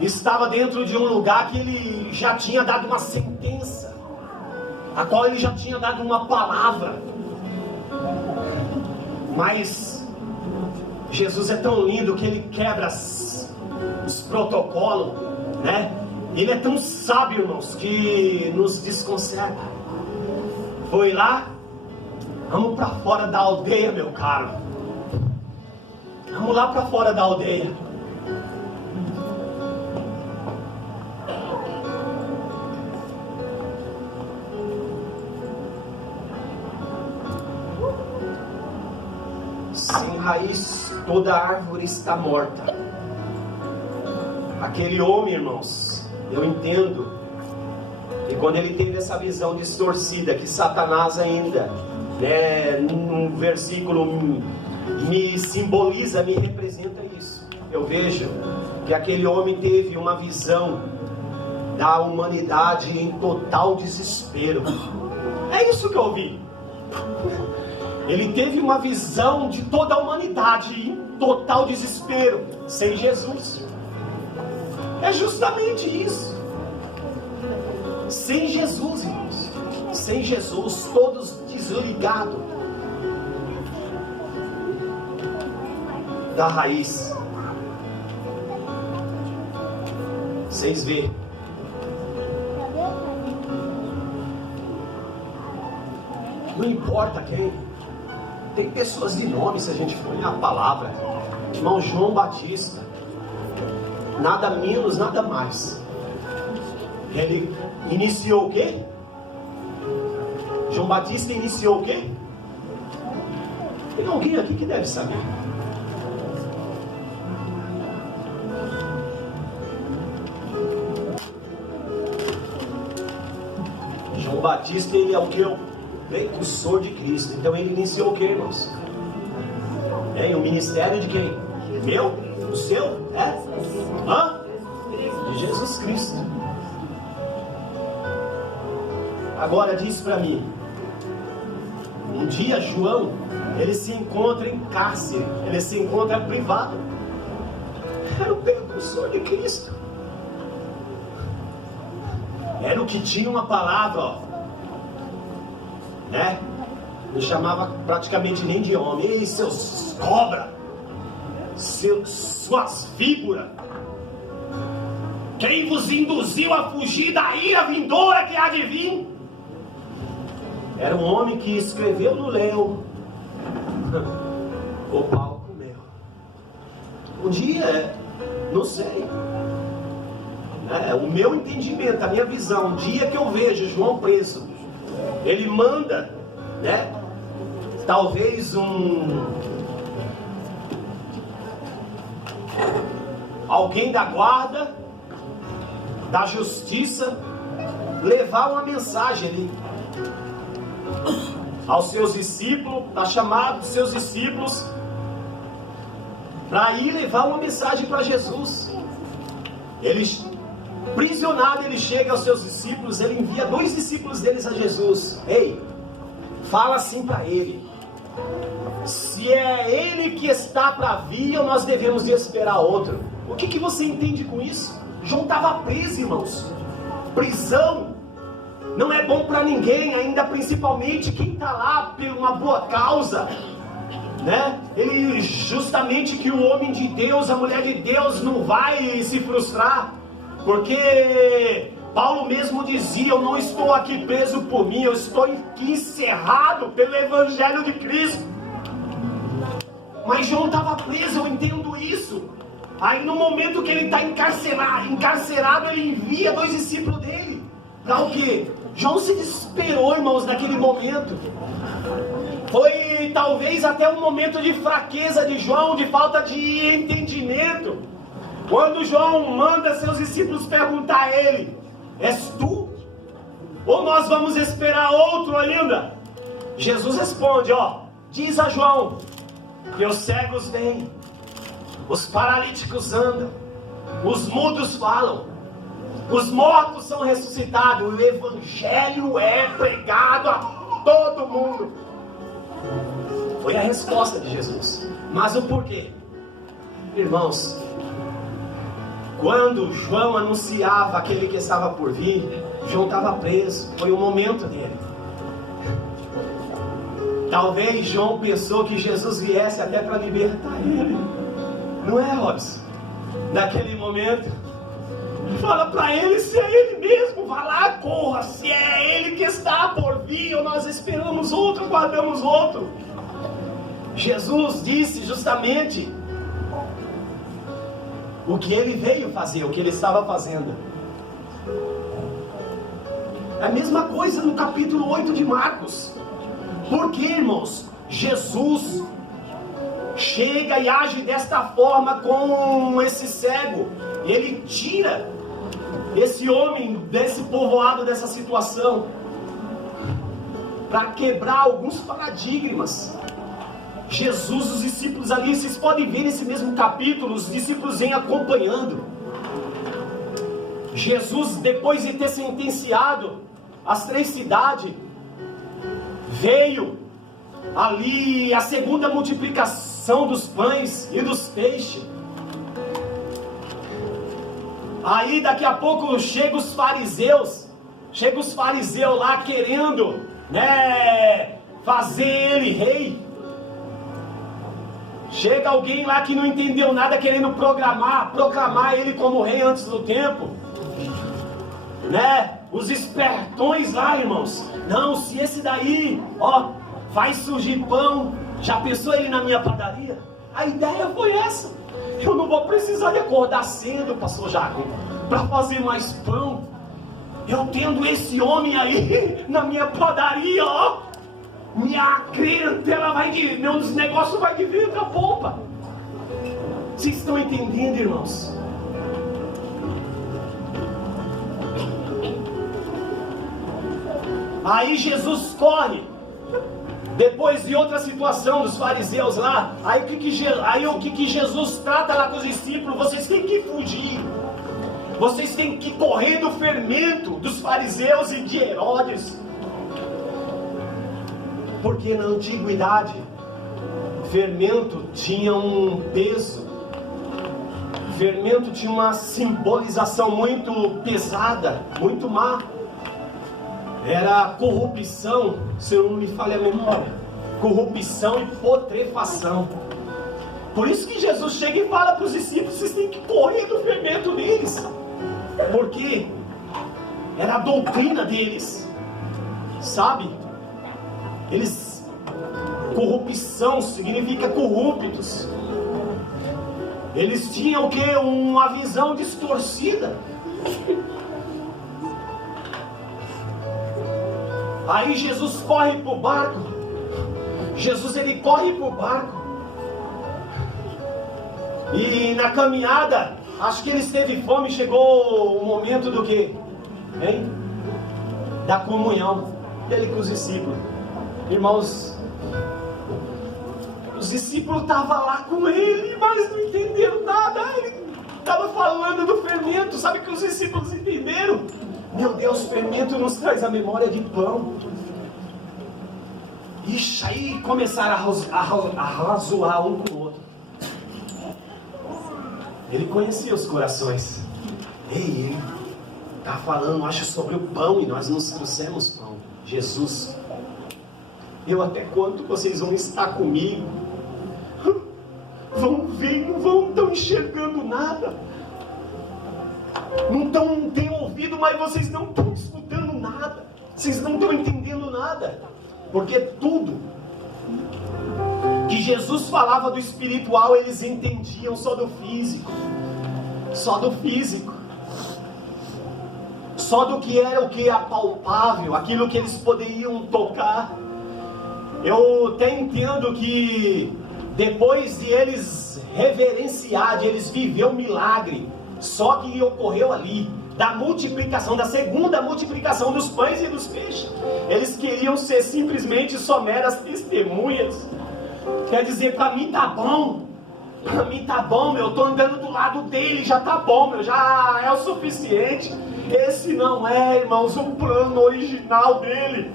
estava dentro de um lugar que ele já tinha dado uma sentença, a qual ele já tinha dado uma palavra. Mas Jesus é tão lindo que ele quebra os protocolos, né? Ele é tão sábio, irmãos, que nos desconcerta. Foi lá, vamos para fora da aldeia, meu caro. Vamos lá para fora da aldeia. Sem raiz, toda árvore está morta. Aquele homem, irmãos, eu entendo. E quando ele teve essa visão distorcida, que Satanás ainda, né, num versículo me simboliza, me representa isso. Eu vejo que aquele homem teve uma visão da humanidade em total desespero. É isso que eu vi. Ele teve uma visão de toda a humanidade em total desespero, sem Jesus. É justamente isso. Sem Jesus, irmãos. Sem Jesus, todos desligados da raiz. Vocês vê. Não importa quem. Tem pessoas de nome, se a gente for na palavra. Irmão João Batista. Nada menos, nada mais. Ele iniciou o quê? João Batista iniciou o quê? Tem alguém aqui que deve saber. João Batista, ele é o que? O precursor de Cristo. Então ele iniciou o que, irmãos? O ministério de quem? Meu? O seu? De Jesus Cristo. Agora diz para mim, um dia João, ele se encontra em cárcere, ele se encontra privado. Era o precursor de Cristo. Era o que tinha uma palavra, ó, né? Não chamava praticamente nem de homem. Ei, seus cobra, suas víboras, quem vos induziu a fugir da ira vindoura que há de vir? Era um homem que escreveu no léu, o pau comeu. Um dia, não sei, o meu entendimento, a minha visão, um dia que eu vejo João preso, ele manda, né, talvez alguém da guarda, da justiça, levar uma mensagem ali aos seus discípulos, está chamado os seus discípulos para ir levar uma mensagem para Jesus. Ele, prisionado, ele chega aos seus discípulos, ele envia 2 discípulos deles a Jesus. Ei, fala assim para ele: se é ele que está para vir, ou nós devemos de esperar outro? O que você entende com isso? João estava preso, irmãos. Prisão não é bom para ninguém, ainda principalmente quem está lá por uma boa causa, né? Ele, justamente que o homem de Deus, a mulher de Deus não vai se frustrar, porque Paulo mesmo dizia: eu não estou aqui preso por mim, eu estou aqui encerrado pelo Evangelho de Cristo. Mas João estava preso, eu entendo isso. Aí no momento que ele está encarcerado, ele envia 2 discípulos dele. Para o quê? João se desesperou, irmãos, naquele momento. Foi talvez até um momento de fraqueza de João, de falta de entendimento. Quando João manda seus discípulos perguntar a ele: és tu? Ou nós vamos esperar outro ainda? Jesus responde, ó: diz a João que os cegos veem, os paralíticos andam, os mudos falam, os mortos são ressuscitados, o Evangelho é pregado a todo mundo. Foi a resposta de Jesus. Mas o porquê? Irmãos, quando João anunciava aquele que estava por vir, João estava preso, foi o momento dele. Talvez João pensou que Jesus viesse até para libertar ele. Não é, Robson? Naquele momento, fala para ele se é ele mesmo, vai lá, corra, se é ele que está por vir, ou nós esperamos outro, guardamos outro. Jesus disse justamente o que ele veio fazer, o que ele estava fazendo. É a mesma coisa no capítulo 8 de Marcos. Por que, irmãos, Jesus chega e age desta forma com esse cego? Ele tira esse homem desse povoado, dessa situação, para quebrar alguns paradigmas. Jesus, os discípulos ali, vocês podem ver nesse mesmo capítulo, os discípulos vêm acompanhando. Jesus, depois de ter sentenciado as 3 cidades, veio ali a segunda multiplicação dos pães e dos peixes. Aí daqui a pouco chegam os fariseus lá querendo, né, fazer ele rei. Chega alguém lá que não entendeu nada, querendo proclamar ele como rei antes do tempo, né? Os espertões lá, irmãos, não, se esse daí, ó, faz surgir pão, já pensou ele na minha padaria? A ideia foi essa: eu não vou precisar de acordar cedo, pastor Jaco, para fazer mais pão. Eu tendo esse homem aí na minha padaria, ó, minha clientela vai de, meus negócios vai de vento a polpa. Vocês estão entendendo, irmãos? Aí Jesus corre, depois de outra situação dos fariseus lá. Aí o que Jesus trata lá com os discípulos? Vocês têm que fugir, vocês têm que correr do fermento dos fariseus e de Herodes. Porque na antiguidade, fermento tinha um peso, fermento tinha uma simbolização muito pesada, muito má. Era corrupção, se eu não me falha a memória, corrupção e putrefação. Por isso que Jesus chega e fala para os discípulos: vocês têm que correr do fermento deles, porque era a doutrina deles, sabe? Corrupção significa corruptos. Eles tinham o quê? Uma visão distorcida. Aí Jesus corre para o barco. Ele corre para o barco. E na caminhada, acho que ele teve fome. Chegou o momento do quê? Hein? Da comunhão dele com os discípulos. Irmãos, os discípulos estavam lá com ele, mas não entenderam nada. Ele estava falando do fermento. Sabe o que os discípulos entenderam? Meu Deus, fermento nos traz a memória de pão. Ixi, aí começaram a razoar um com o outro. Ele conhecia os corações. Ei, ele está falando, acho, sobre o pão, e nós nos trouxemos pão. Jesus, eu até quando vocês vão estar comigo? Vão ver, não estão enxergando nada. Não têm ouvido, mas vocês não estão escutando nada. Vocês não estão entendendo nada. Porque tudo que Jesus falava do espiritual, eles entendiam só do físico. Só do físico. Só do que era o que é apalpável, aquilo que eles poderiam tocar. Eu até entendo que depois de eles reverenciar, de eles viver o milagre, só que ocorreu ali, da multiplicação, da segunda multiplicação dos pães e dos peixes, eles queriam ser simplesmente só meras testemunhas. Quer dizer, para mim tá bom, eu estou andando do lado dele, já tá bom, já é o suficiente. Esse não é, irmãos, o plano original dele.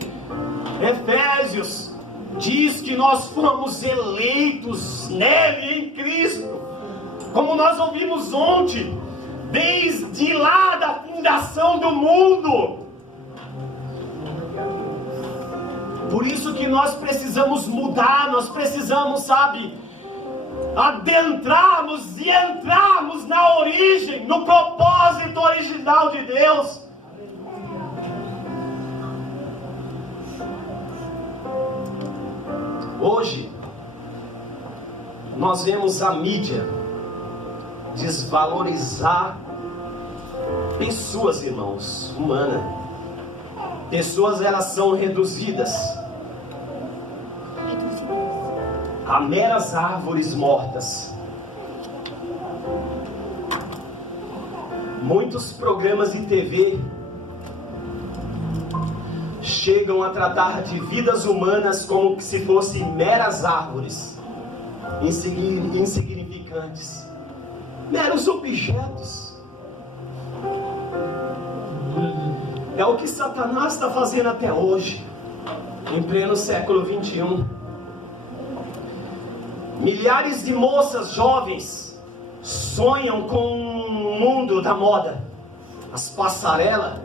Efésios diz que nós fomos eleitos nele, em Cristo, como nós ouvimos ontem, desde lá da fundação do mundo. Por isso que nós precisamos mudar, nós precisamos, sabe, adentrarmos e entrarmos na origem, no propósito original de Deus. Hoje, nós vemos a mídia desvalorizar pessoas, irmãos, humanas. Pessoas, elas são reduzidas a meras árvores mortas. Muitos programas de TV chegam a tratar de vidas humanas como se fossem meras árvores, insignificantes, meros objetos. É o que Satanás está fazendo até hoje, em pleno século 21. Milhares de moças jovens sonham com o mundo da moda, as passarelas,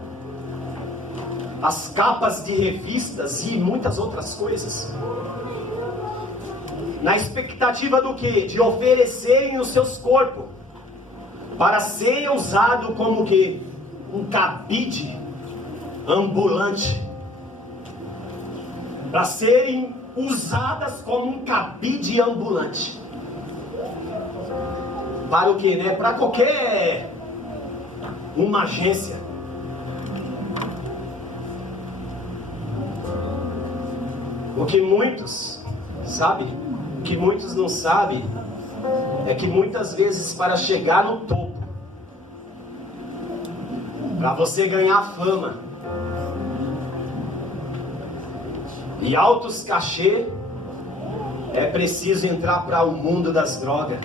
as capas de revistas e muitas outras coisas, na expectativa do quê? De oferecerem os seus corpos para serem usados como que um cabide ambulante, para serem usadas como um cabide ambulante. Para o que, né? Para qualquer uma agência. O que muitos, sabe? O que muitos não sabem é que muitas vezes, para chegar no topo, para você ganhar fama e altos cachê, é preciso entrar para o mundo das drogas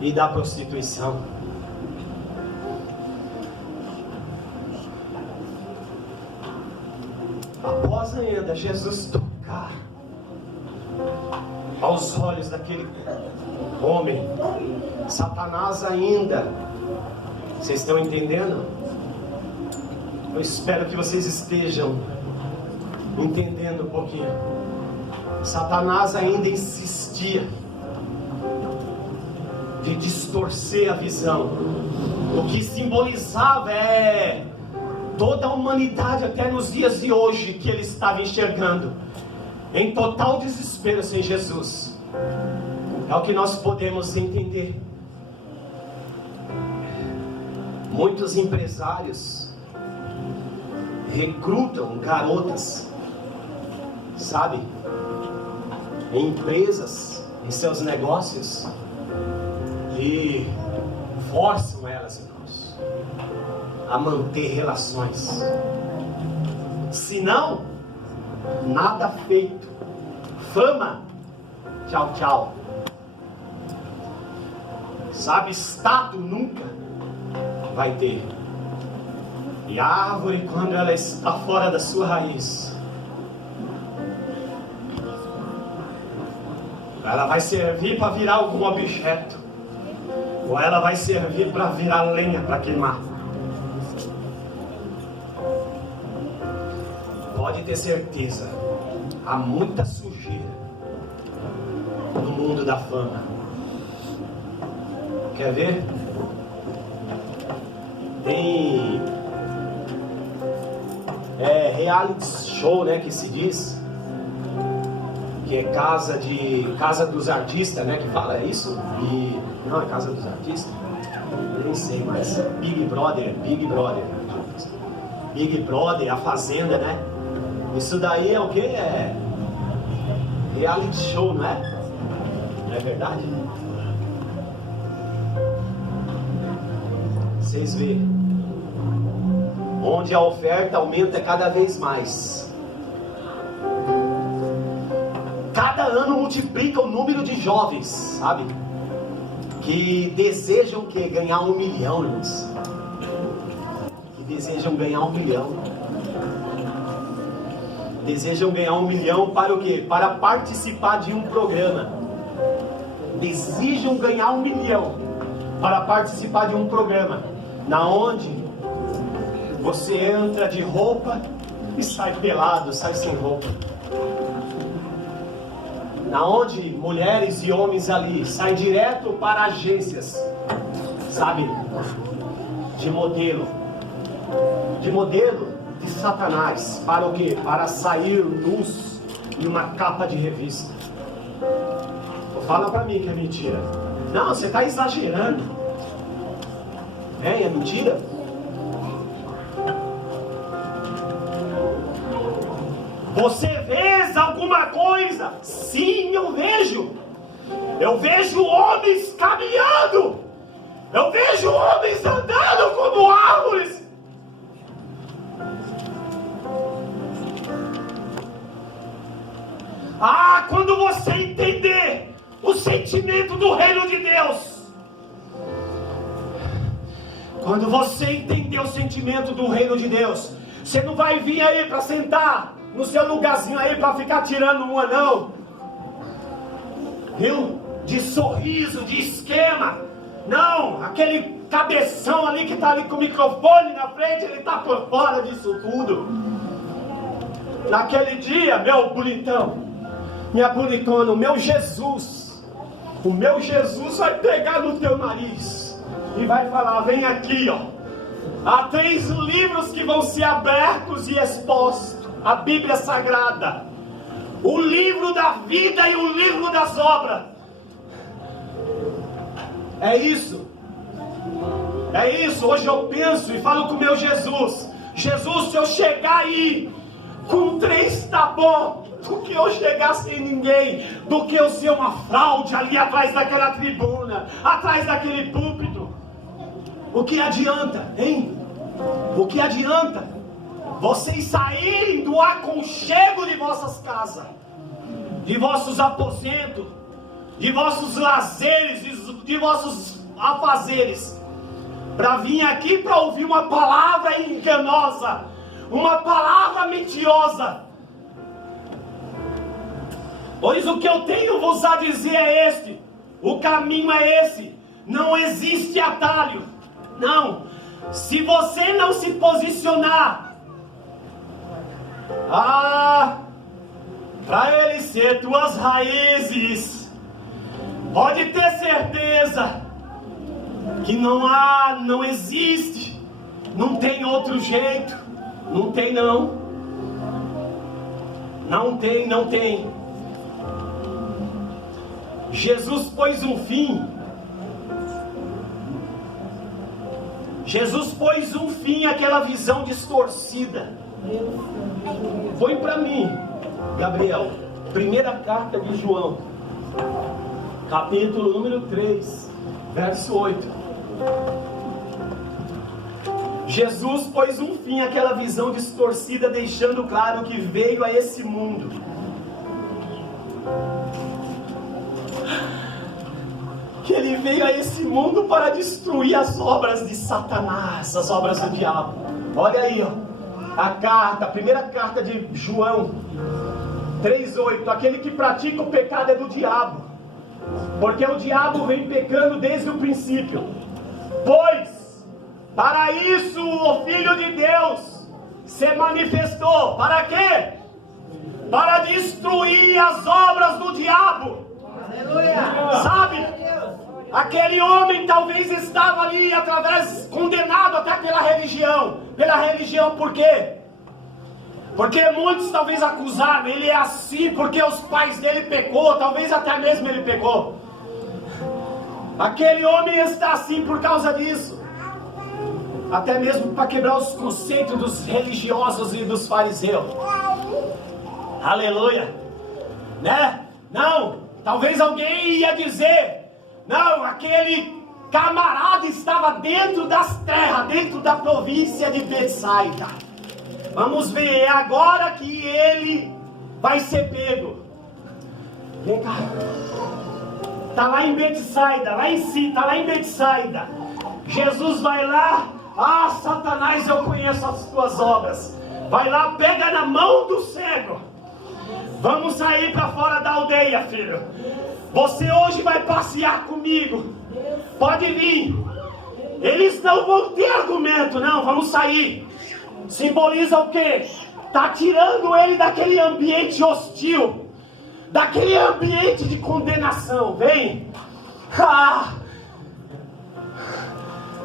e da prostituição. Após após ainda Jesus tocar aos olhos daquele homem, Satanás ainda, vocês estão entendendo? Eu espero que vocês estejam entendendo um pouquinho. Satanás ainda insistia de distorcer a visão. O que simbolizava toda a humanidade até nos dias de hoje que ele estava enxergando em total desespero sem Jesus. É o que nós podemos entender. Muitos empresários recrutam garotas, sabe, em empresas, em seus negócios, e forçam elas, irmãos, a manter relações. Se não, nada feito. Fama, tchau, tchau. Sabe, status nunca vai ter. E a árvore, quando ela está fora da sua raiz, ela vai servir para virar algum objeto, ou ela vai servir para virar lenha para queimar. Pode ter certeza, há muita sujeira no mundo da fama. Quer ver? Tem reality show, né, que se diz que é casa dos artistas, né, que fala isso? E não é casa dos artistas? Nem sei, mas Big Brother, a Fazenda, né? Isso daí é o que? É reality show, não é? Não é verdade? Vocês veem, onde a oferta aumenta cada vez mais. Cada ano multiplica o número de jovens, sabe, que desejam o quê? Ganhar 1 milhão, irmãos. Que desejam ganhar 1 milhão. Desejam ganhar 1 milhão para o quê? Para participar de um programa. Desejam ganhar 1 milhão para participar de um programa, na onde você entra de roupa e sai pelado, sai sem roupa. Na onde mulheres e homens ali saem direto para agências, sabe, de modelo de Satanás. Para o quê? Para sair nus em uma capa de revista. Fala pra mim que é mentira. Não, você está exagerando. É mentira? Você vê alguma coisa? Sim, eu vejo. Eu vejo homens caminhando. Eu vejo homens andando como árvores. Ah, quando você entender o sentimento do reino de Deus, quando você entender o sentimento do reino de Deus, você não vai vir aí para sentar no seu lugarzinho aí para ficar tirando uma, não. Viu? De sorriso, de esquema. Não, aquele cabeção ali que está ali com o microfone na frente, ele está por fora disso tudo. Naquele dia, meu bonitão, minha bonitona, o meu Jesus vai pegar no teu nariz e vai falar: vem aqui, ó. Há 3 livros que vão ser abertos e expostos. A Bíblia Sagrada, o livro da vida e o livro das obras. É isso. Hoje eu penso e falo com o meu Jesus: Jesus, se eu chegar aí com 3 tá bom, do que eu chegar sem ninguém, do que eu ser uma fraude ali atrás daquela tribuna, atrás daquele púlpito. O que adianta, hein? O que adianta vocês saírem do aconchego de vossas casas, de vossos aposentos, de vossos lazeres, de vossos afazeres, para vir aqui para ouvir uma palavra enganosa, uma palavra mentirosa, Pois o que eu tenho vos a dizer é este: o caminho é esse, não existe atalho. Não, se você não se posicionar, para ele ser tuas raízes, pode ter certeza que não existe, não tem outro jeito, não tem não. Não tem. Jesus pôs um fim àquela visão distorcida. Põe para mim, Gabriel, primeira carta de João, capítulo número 3, verso 8. Jesus pôs um fim àquela visão distorcida, deixando claro que veio a esse mundo. Que ele veio a esse mundo para destruir as obras de Satanás, as obras do diabo. Olha aí, a primeira carta de João 3,8. Aquele que pratica o pecado é do diabo, porque o diabo vem pecando desde o princípio. Pois para isso o Filho de Deus se manifestou. Para quê? Para destruir as obras do diabo. Aleluia. Sabe? Aquele homem talvez estava ali condenado até pela religião. Pela religião, por quê? Porque muitos talvez acusaram, ele é assim porque os pais dele pecou, talvez até mesmo ele pecou. Aquele homem está assim por causa disso. Até mesmo para quebrar os conceitos dos religiosos e dos fariseus. Aleluia. Né? Não, talvez alguém ia dizer: não, aquele camarada estava dentro das terras, dentro da província de Betsaida. Vamos ver, é agora que ele vai ser pego. Vem cá. Está lá em Betsaida, está lá em Betsaida. Jesus vai lá. Satanás, eu conheço as tuas obras. Vai lá, pega na mão do cego. Vamos sair para fora da aldeia, filho. Você hoje vai passear comigo. Pode vir. Eles não vão ter argumento, não. Vamos sair. Simboliza o quê? Está tirando ele daquele ambiente hostil, daquele ambiente de condenação. Vem.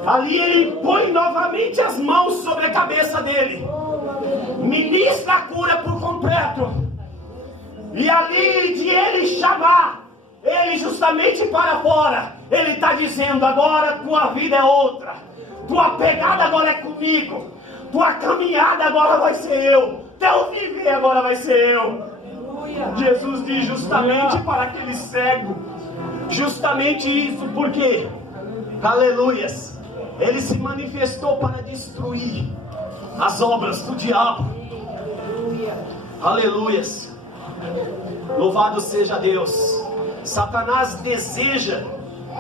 Ali ele põe novamente as mãos sobre a cabeça dele, ministra a cura por completo. E ali de ele chamar ele justamente para fora, ele está dizendo: agora tua vida é outra, tua pegada agora é comigo, tua caminhada agora vai ser eu, teu viver agora vai ser eu. Jesus diz justamente para aquele cego, justamente isso, porque, aleluias, ele se manifestou para destruir as obras do diabo. Aleluias. Louvado seja Deus. Satanás deseja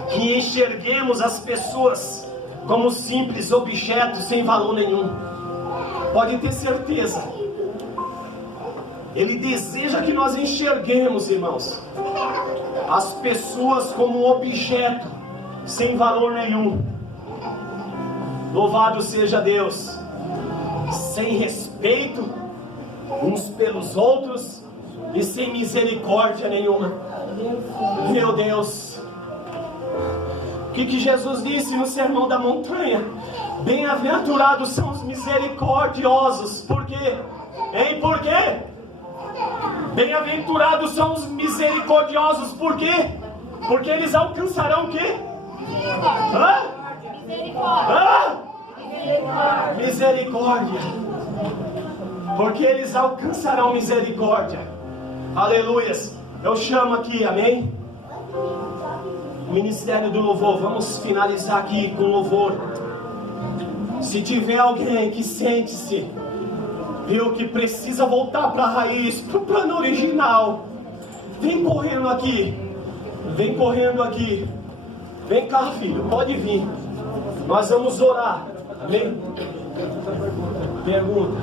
que enxerguemos as pessoas como simples objetos sem valor nenhum. Pode ter certeza. Ele deseja que nós enxerguemos, irmãos, as pessoas como objeto sem valor nenhum. Louvado seja Deus. Sem respeito uns pelos outros e sem misericórdia nenhuma. Meu Deus. O que Jesus disse no Sermão da Montanha? Bem-aventurados são os misericordiosos. Por quê? Hein? Por quê? Bem-aventurados são os misericordiosos. Por quê? Porque eles alcançarão o quê? Misericórdia. Porque eles alcançarão misericórdia. Aleluias. Eu chamo aqui, amém? Ministério do Louvor. Vamos finalizar aqui com louvor. Se tiver alguém que sente-se, viu, que precisa voltar para a raiz, para o plano original, vem correndo aqui. Vem correndo aqui. Vem cá, filho, pode vir. Nós vamos orar. Amém? Pergunta.